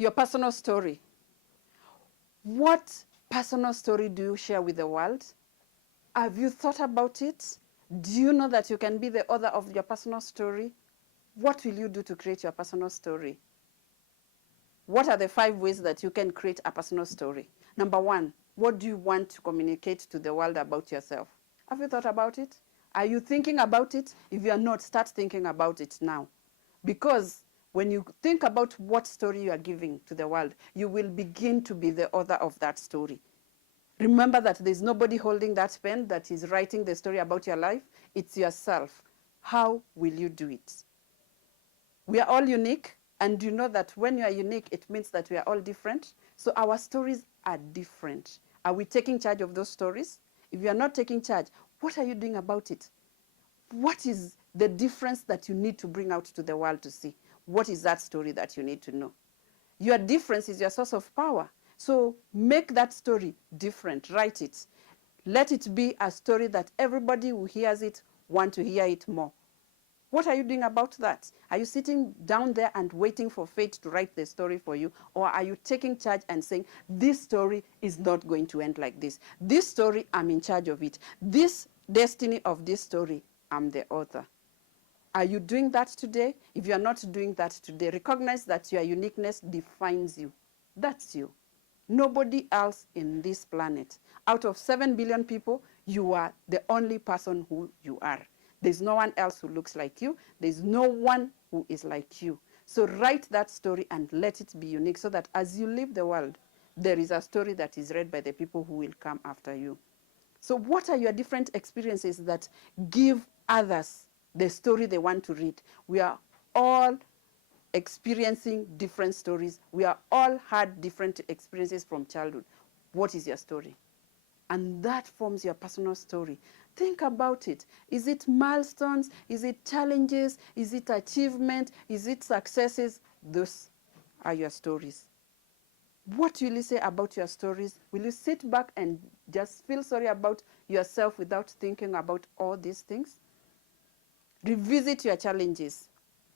Your personal story. What personal story do you share with the world? Have you thought about it? Do you know that you can be the author of your personal story? What will you do to create your personal story? What are the 5 ways that you can create a personal story? Number 1, what do you want to communicate to the world about yourself? Have you thought about it? Are you thinking about it? If you are not, start thinking about it now. Because when you think about what story you are giving to the world, you will begin to be the author of that story. Remember that there's nobody holding that pen that is writing the story about your life. It's yourself. How will you do it? We are all unique, and you know that when you are unique, it means that we are all different. So our stories are different. Are we taking charge of those stories? If you are not taking charge, what are you doing about it? What is the difference that you need to bring out to the world to see? What is that story that you need to know? Your difference is your source of power. So make that story different. Write it. Let it be a story that everybody who hears it want to hear it more. What are you doing about that? Are you sitting down there and waiting for fate to write the story for you? Or are you taking charge and saying, this story is not going to end like this. This story, I'm in charge of it. This destiny of this story, I'm the author. Are you doing that today? If you are not doing that today, recognize that your uniqueness defines you. That's you. Nobody else in this planet. Out of 7 billion people, you are the only person who you are. There's no one else who looks like you. There's no one who is like you. So write that story and let it be unique so that as you leave the world, there is a story that is read by the people who will come after you. So what are your different experiences that give others the story they want to read? We are all experiencing different stories. We are all had different experiences from childhood. What is your story? And that forms your personal story. Think about it. Is it milestones? Is it challenges? Is it achievement? Is it successes? Those are your stories. What will you say about your stories? Will you sit back and just feel sorry about yourself without thinking about all these things? Revisit your challenges.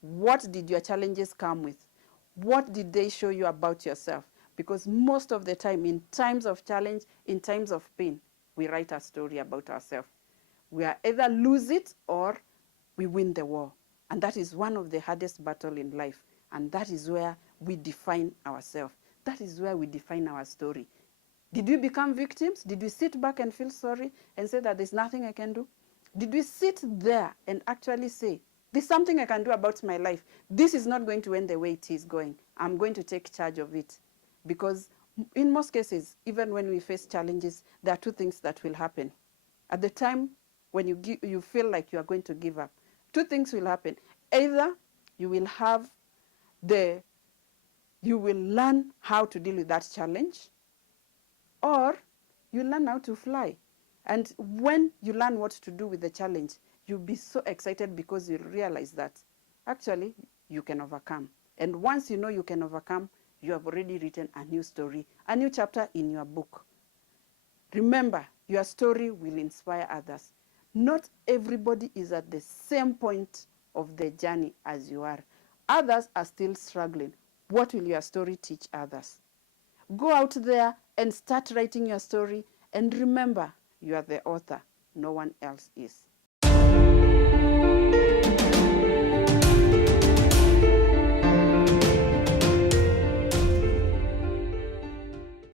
What did your challenges come with? What did they show you about yourself? Because most of the time, in times of challenge, in times of pain, we write a story about ourselves. We either lose it or we win the war. And that is one of the hardest battles in life. And that is where we define ourselves. That is where we define our story. Did we become victims? Did we sit back and feel sorry and say that there's nothing I can do? Did we sit there and actually say, there's something I can do about my life. This is not going to end the way it is going. I'm going to take charge of it. Because in most cases, even when we face challenges, there are 2 things that will happen. At the time when you feel like you are going to give up, 2 things will happen. Either you will learn how to deal with that challenge, or you learn how to fly. And when you learn what to do with the challenge, you'll be so excited because you'll realize that actually you can overcome. And once you know you can overcome, you have already written a new story, a new chapter in your book. Remember, your story will inspire others. Not everybody is at the same point of the journey as you are. Others are still struggling. What will your story teach others? Go out there and start writing your story. And remember, you are the author. No one else is.